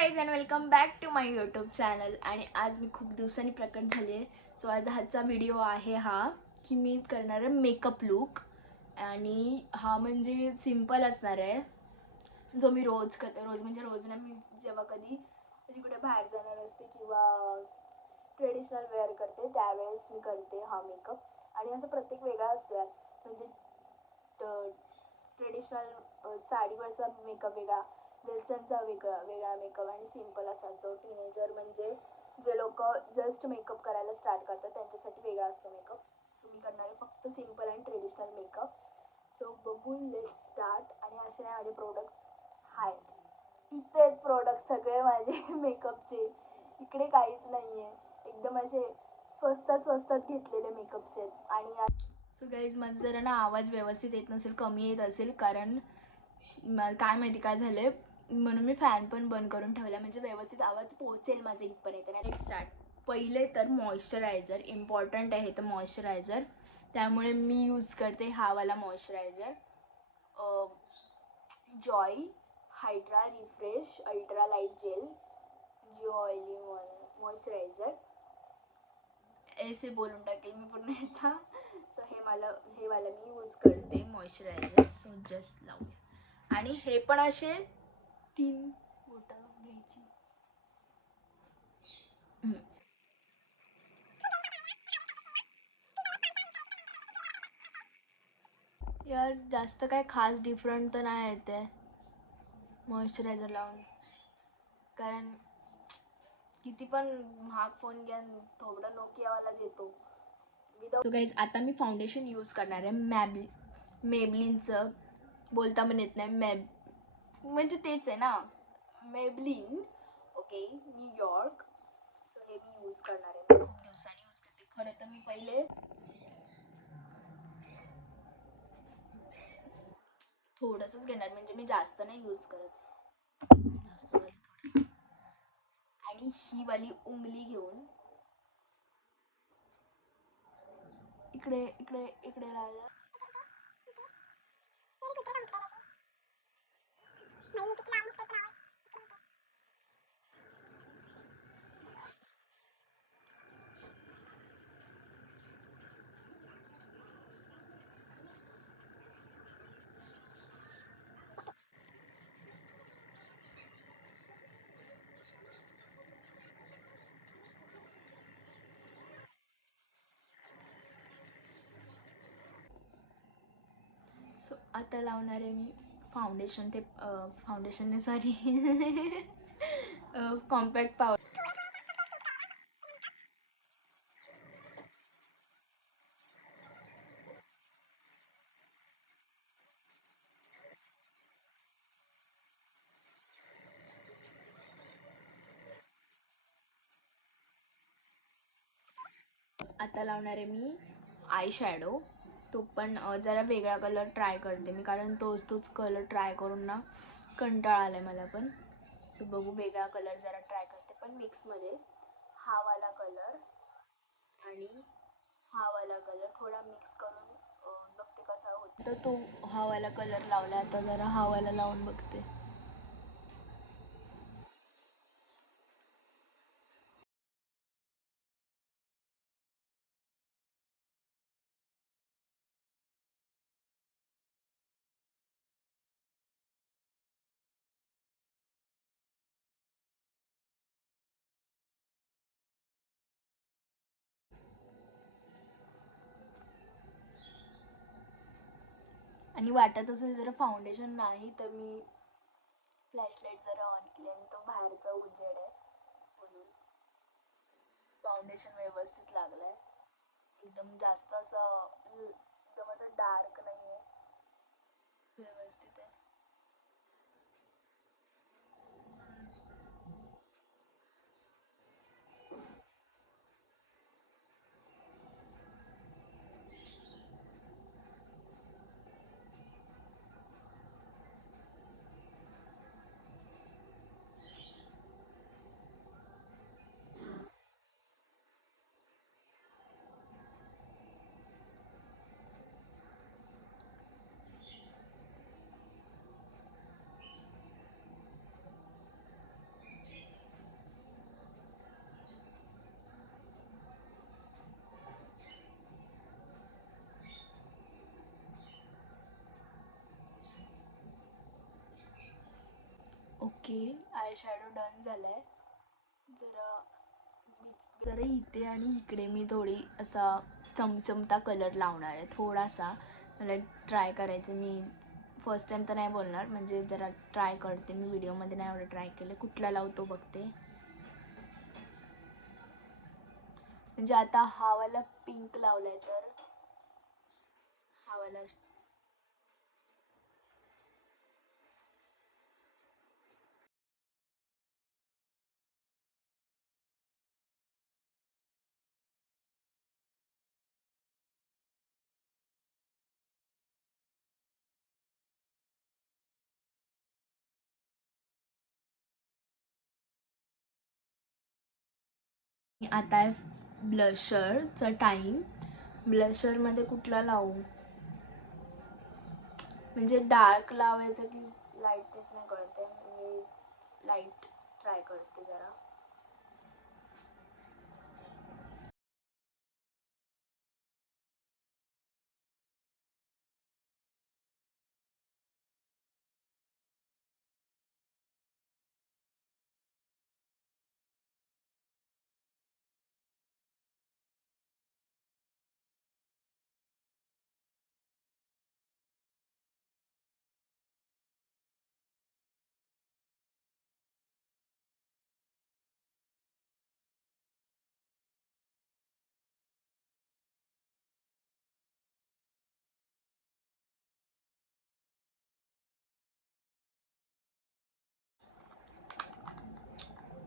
Guys and welcome back to my YouTube channel. आणि आज मी खूप दिवसांनी प्रकट झाली आहे. सो आज हाचा व्हिडिओ आहे हा की मी करणार आहे मेकअप लुक. आणि हा म्हणजे सिम्पल असणार आहे, जो मी रोज करते. रोज म्हणजे रोज ना, मी जेव्हा कधी म्हणजे कुठे बाहेर जाणार असते किंवा ट्रेडिशनल वेअर करते त्यावेळेस मी करते हा मेकअप. आणि असं प्रत्येक वेगळा असतो, म्हणजे ट्रेडिशनल साडीवरचा मेकअप वेगळा, वेस्टर्नचा वेगळा मेकअप, आणि सिम्पल असा जो टीनेजर म्हणजे जे लोक जस्ट मेकअप करायला स्टार्ट करतात त्यांच्यासाठी वेगळा असतो मेकअप. सो मी करणार आहे फक्त simple and traditional makeup. So बघून लेट स्टार्ट. आणि असे नाही माझे प्रोडक्ट्स आहेत, इथे प्रोडक्ट सगळे माझे मेकअपचे, इकडे काहीच नाही आहे. एकदम असे स्वस्तात घेतलेले मेकअप्स आहेत. आणि सो गाईज माझं जरा ना आवाज व्यवस्थित येत नसेल, कमी येत असेल, कारण काय माहिती काय झालं आहे, म्हणून मी फॅन पण बंद करून ठेवला, म्हणजे व्यवस्थित आवाज पोहोचेल माझं इथपर्यंत. Let start. पहिले तर मॉइश्चरायझर इम्पॉर्टंट आहे. तर मॉइश्चरायझर, त्यामुळे मी यूज करते हा वाला moisturiser, joy hydra refresh ultra light gel जिओ ऑइली मॉइश्चरायझर. ऐसे बोलून टाकेल मी पूर्ण ह्याचा. सो हे वाला मी यूज करते मॉइश्चरायझर. सो जस्ट लावूया. आणि हे पण असे 3 बोटं घ्यायची. यार जास्त काय खास डिफरंट तर नाही येते मॉइश्चरायझर लावून, कारण किती पण महाग फोन घ्या, थोडा नोकियावालाच येतो. सो गाईज आता मी फाउंडेशन यूज करणार आहे मेबलिनचं. बोलता पण येत नाही, म्हणजे तेच आहे ना, मेबलिन. Okay, New York. सो हे मी यूज करणार आहे, मी खूप दिवसांनी यूज करते. खरं तर मी पहिले थोडंसंच घेणार, म्हणजे मी जास्त नाही यूज करत. आणि ही वाली उंगली घेऊन इकडे इकडे इकडे राहिला. सो आता लावणार आहे मी फाउंडेशन. ते फाउंडेशनने सॉरी कॉम्पॅक्ट पावडर. आता लावणार आहे मी आय शॅडो. तो पण जरा वेगळा कलर ट्राय करते मी, कारण तोच कलर ट्राय करून ना कंटाळा आला आहे मला पण. सो बघू, वेगळा कलर जरा ट्राय करते, पण मिक्समध्ये. हा वाला कलर आणि हा वाला कलर थोडा मिक्स करून बघते कसा होतो. तर तो हा वाला कलर लावला, आता जरा हा वाला लावून बघते. आणि वाटत असेल जरा फाउंडेशन नाही, तर मी फ्लॅशलाईट जरा ऑन केली आणि तो बाहेरचा उजेड आहे म्हणून फाउंडेशन व्यवस्थित लागलंय. एकदम जास्त असं एकदम असं डार्क नाही आहे, व्यवस्थित आहे. ओके, आय शॅडो डन झालं आहे. जरा इथे आणि इकडे मी थोडी असा चमचमता कलर लावणार आहे थोडासा. मला ट्राय करायचं. मी फर्स्ट टाईम तर नाही बोलणार, म्हणजे जरा ट्राय करते मी. व्हिडिओमध्ये नाही एवढं ट्राय केलं. कुठला लावतो बघते. म्हणजे आता हा वाला पिंक लावलाय तर हा वाला आता आहे ब्लशरचा टाईम. ब्लशरमध्ये कुठला लावू, म्हणजे डार्क लावायचं की लाईट, तेच नाही कळते. मी लाईट ट्राय करते जरा.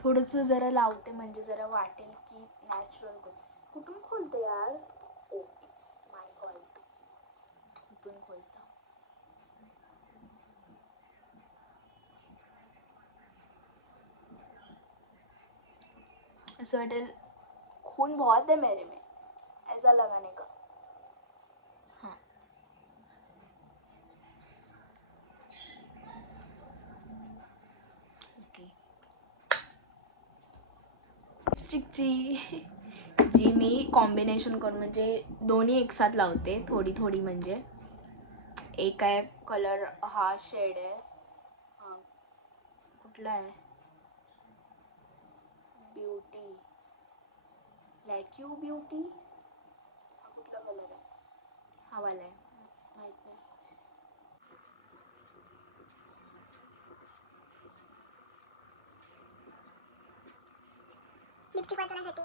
थोडंसं जरा लावते म्हणजे जरा वाटेल की नॅचरल. कुठून खोलते यार. Oh my fault. कुठून खोलता. ऐसा वाटेल खून बहुत है मेरे में, ऐसा लगाने का. हाँ, ओके. लिपस्टिकची जी मी कॉम्बिनेशन करून म्हणजे दोन्ही एकसाथ लावते थोडी थोडी. म्हणजे एक आहे कलर, हा शेड आहे. हां, कुठला आहे, ब्युटी, लॅक्यू ब्युटी. हा कुठला कलर आहे, हा वाला आहे, माहीत नाही. लिपस्टिक वाचवण्यासाठी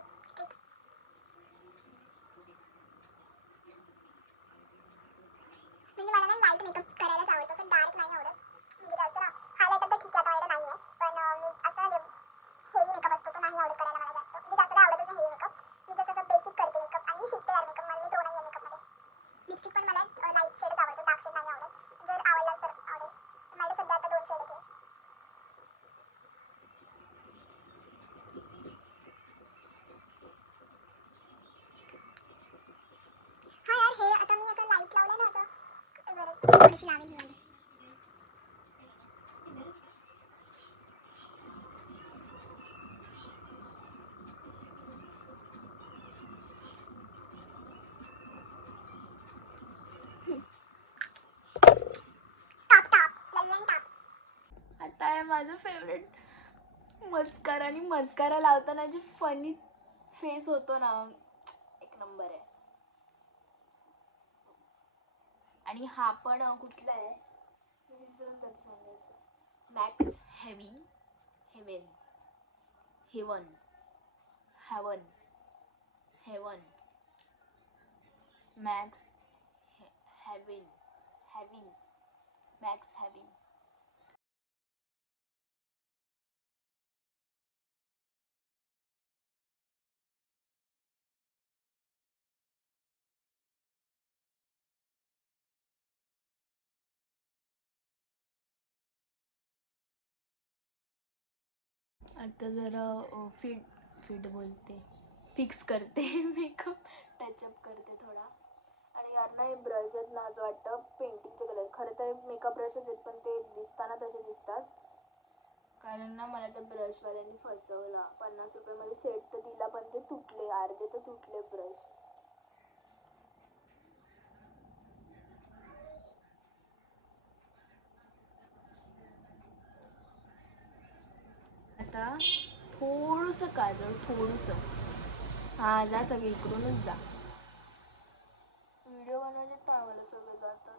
म्हणजे मला ना लाईट मेकअप करायलाच आवडतं, असं डार्क नाही आवडत. म्हणजे जास्त ना हायलायटर तर ठीक आहे, आता नाही आहे, पण मी असं हेवी मेकअप असतो तो नाही आवडत करायला मला जास्त. म्हणजे जास्त काय आवडतच नाही हेवी मेकअप. मी जसं असं बेसिक करते मेकअप आणि मी शिकते यार मेकअप. मला मी प्रो नाही आहे मेकअपमध्ये. लिपस्टिक पण मला लाईट शेडच आवडतं, डार्क शेड नाही आवडत. जर आवडलाच तर आवडेल. माझ्या सध्या आता 2 शेड आहेत. हा यार, हे आता मी असं लाईट लावलं ना, असं थोडीशी लावेल ही वाली. आता आहे माझं फेवरेट मस्कारा. आणि मस्कारा लावताना जे फनी फेस होतो ना, एक नंबर आहे. आणि हा पण कुठला आहे विसरून तर सांगायचं. Max heaven, heaven, heaven, heaven, max heaven, heaven, max heaven. आता जरा फिट बोलते, फिक्स करते मेकअप, टचअप करते थोडा. आणि यार ना हे ब्रश आहेत ना, असं वाटतं पेंटिंगचे कलर. खरं तर मेकअप ब्रशेस आहेत, पण ते दिसताना तसे दिसतात. कारण ना मला त्या ब्रशवाल्यांनी फसवला. 50 रुपयामध्ये सेट तर दिला, पण ते तुटले, अर्धे तर तुटले ब्रश. आता थोडंसं काजळ, थोडंसं. हा जा, सगळे इकडूनच जा. व्हिडिओ बनवायचे टायमाला सगळे जातात,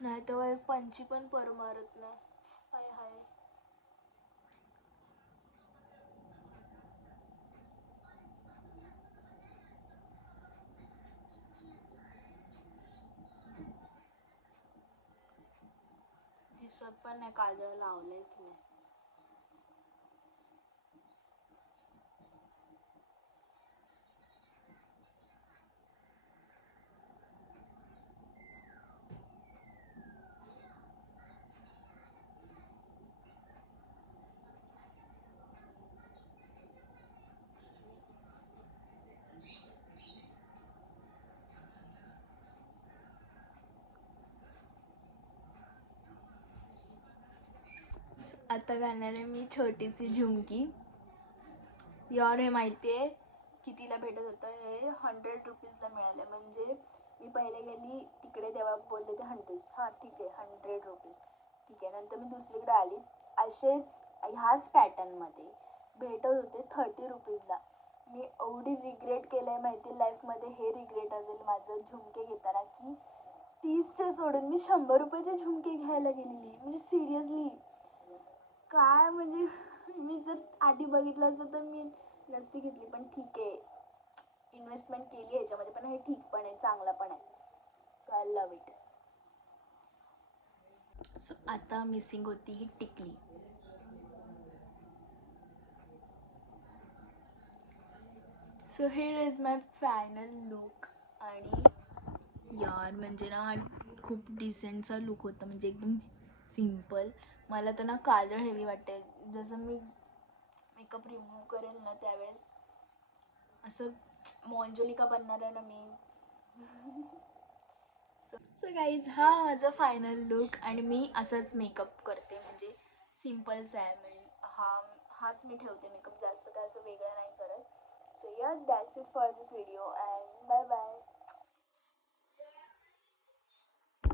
नाही तेव्हा एक पंची पण मारत नाही. हाय हाय. दिसत पण नाही काजळ लावलंय की नाही. आता घालणार आहे मी छोटीशी झुमकी. यार हे माहिती आहे कितीला भेटत होतं? हे 100 रुपीजला मिळालं. म्हणजे मी पहिले गेली तिकडे तेव्हा बोलले ते 100. हां ठीक आहे, 100 रुपीज ठीक आहे. नंतर मी दुसरीकडे आली, असेच ह्याच पॅटर्नमध्ये भेटत होते 30 रुपीजला. मी एवढी रिग्रेट केलं आहे माहिती लाईफमध्ये, हे रिग्रेट असेल माझं झुमके घेताना की 30चे सोडून मी 100 रुपयाचे झुमके घ्यायला गेलेली. म्हणजे सिरियसली काय म्हणजे मी जर आधी बघितलं असतं तर मी नसती घेतली. पण ठीक आहे, इन्व्हेस्टमेंट केली ह्याच्यामध्ये, पण हे ठीक पण आहे, चांगलं पण आहे. So I love it. So आता मिसिंग होती ही टिकली. So here is my final look. आणि यार म्हणजे ना खूप डिसेंटचा लुक होता, म्हणजे एकदम सिम्पल. मला तर ना काजळ हेवी वाटते. जसं मी मेकअप रिमूव्ह करेल ना त्यावेळेस असं मॉन्जोलिका बनणार आहे ना मी. सो गाईज हा माझा फायनल लुक. आणि मी असाच मेकअप करते, म्हणजे सिम्पल्स आहे. म्हणजे हाच मी ठेवते मेकअप, जास्त काय असं वेगळं नाही करत. So yeah that's it for this video and bye bye.